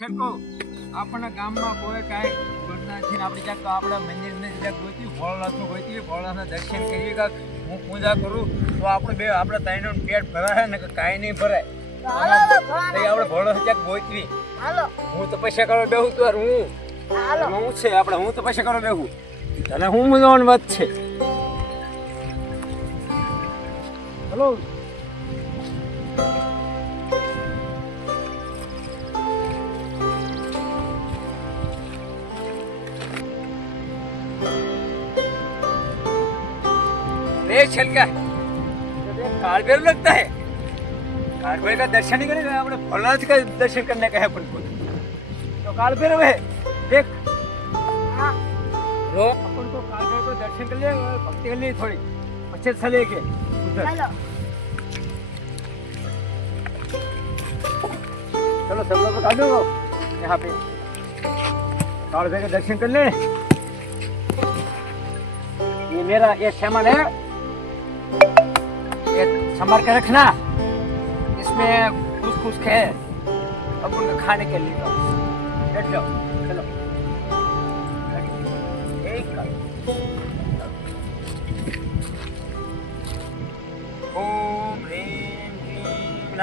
આપણા ગામમાં કોઈ કાંઈ ને આપણી ક્યાંક તો આપણા મંદિરને ક્યાંક ગોતી ભોળાનાથનું ગોતી ભોળાના દર્શન કરીએ કાંક હું પૂજા કરું તો આપણે બે આપણે ત્રણનું પેટ ભરાય ને કાંઈ નહીં ભરાય. આપણે ભોળાનાથ ક્યાંક ગોતવી. હું તો પૈસા કરવા બેહું તો હું. હું છે? આપણે હું તો પૈસા કરવા બેહું. તને હું મજાવાની વાત છે? હલો. अरे लगता है। का दर्शन ही करेगा तो अपने का दर्शन करने का है अपन को। तो है देख। रो अपन को दर्शन कर भक्ति कर थोड़ी। अच्छे से लेके उधर। चलो। सब लोग बता दो। यहाँ पे। कालबेर का दर्शन कर ले। ये मेरा ये सामान है। संभाल के रखना। इसमें कुछ कुछ है अब उनका खाने के लिए। बैठ जाओ। चलो। ओम ह्रीं क्लीं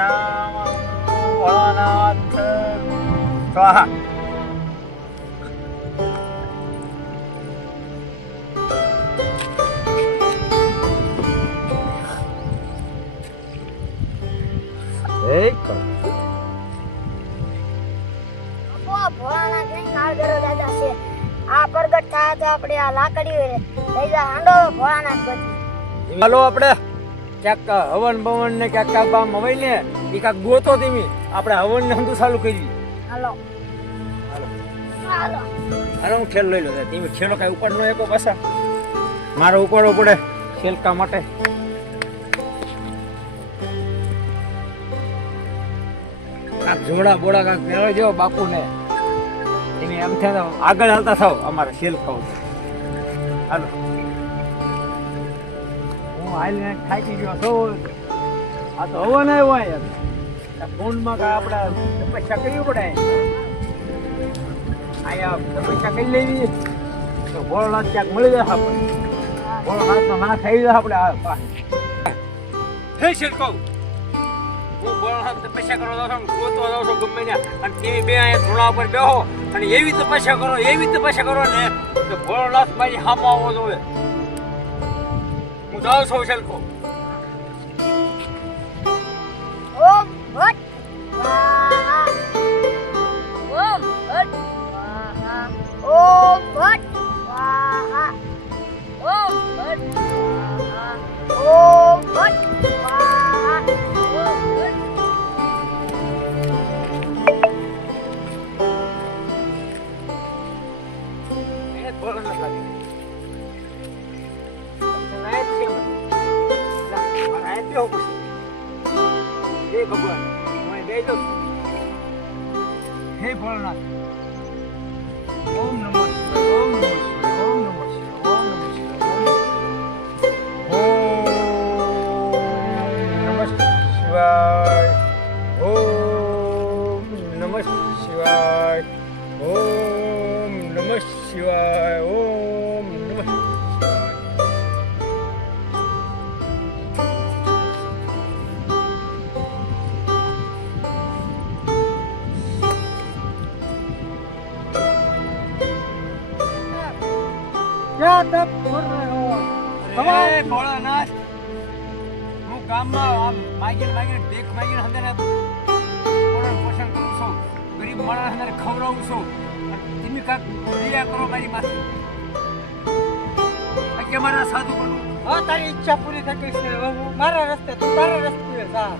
स्वाहा। દાદા છે. આ પ્રગટ થાય તો આપણે આ લાકડી લઈ જા હાંડો ભોળાનાથ બધી હાલો આપણે ક્યાંક હવન ને ક્યાંક ક્યાંક બામ હોય ને એ કાંક ગોતો તેમી આપણે હવન ને હંધું ચાલુ કરી હાલો. હાલો. હાલો. હાલો હું ખેલ લઈ લો. ધીમે ખેલો કાંઈ ઉપર નો એકો પાછા. મારે ઉપાડવો પડે ખેલકા માટે. જોડા બોડા કાંક મેળવી જો બાપુને. એને એમ થાય આગળ હાલતા થાવ અમારે ખેલ ખાવ હાલો. હું હાલીને થાકી ગયો છું. આ તો હવા ના યાર ફોનમાં કાં આપણે તપસ્યા કરવી પડે. અહીંયા તપસ્યા કરી લેવી. તો હાથ ક્યાંક મળી જશે આપણે ભોળાનાથનો ના થઈ જશે આપણે આ પાસે થઈ શિરકો હું ભોળાનાથ તપસ્યા કરવા જાઉં છું ગોતવા જાઉં છું ગમે ત્યાં. અને તમે બે અહીંયા ધૂણા ઉપર બેહો અને એવી તપસ્યા કરો, એવી તપસ્યા કરો ને કે ભોળાનાથ મારી હામો volgende slagje. Lahat siya mo. Lahat siya mo. Hindi ko buwan. May bedo. Hey, Bolnath. Om Namo Shivaya. Om Namo Shivaya. शिवाय ओम नमः शिवाय ओम शिवाय ओम नमः क्या तब बोल रहे हो अरे भोलानाथ હું ગામમાં આમ માગીને માગીને દેખ માગીને હંદે ને પોષણ કરું છું ગરીબ માણસ હંધારે ખવડાવું છું અને તમે કાંક દયા કરો મારી માથે આ કે મારા સાધુ બનવું હા તારી ઈચ્છા પૂરી થઈ ગઈ છે હવે હું મારા રસ્તે તું તારા રસ્તે જા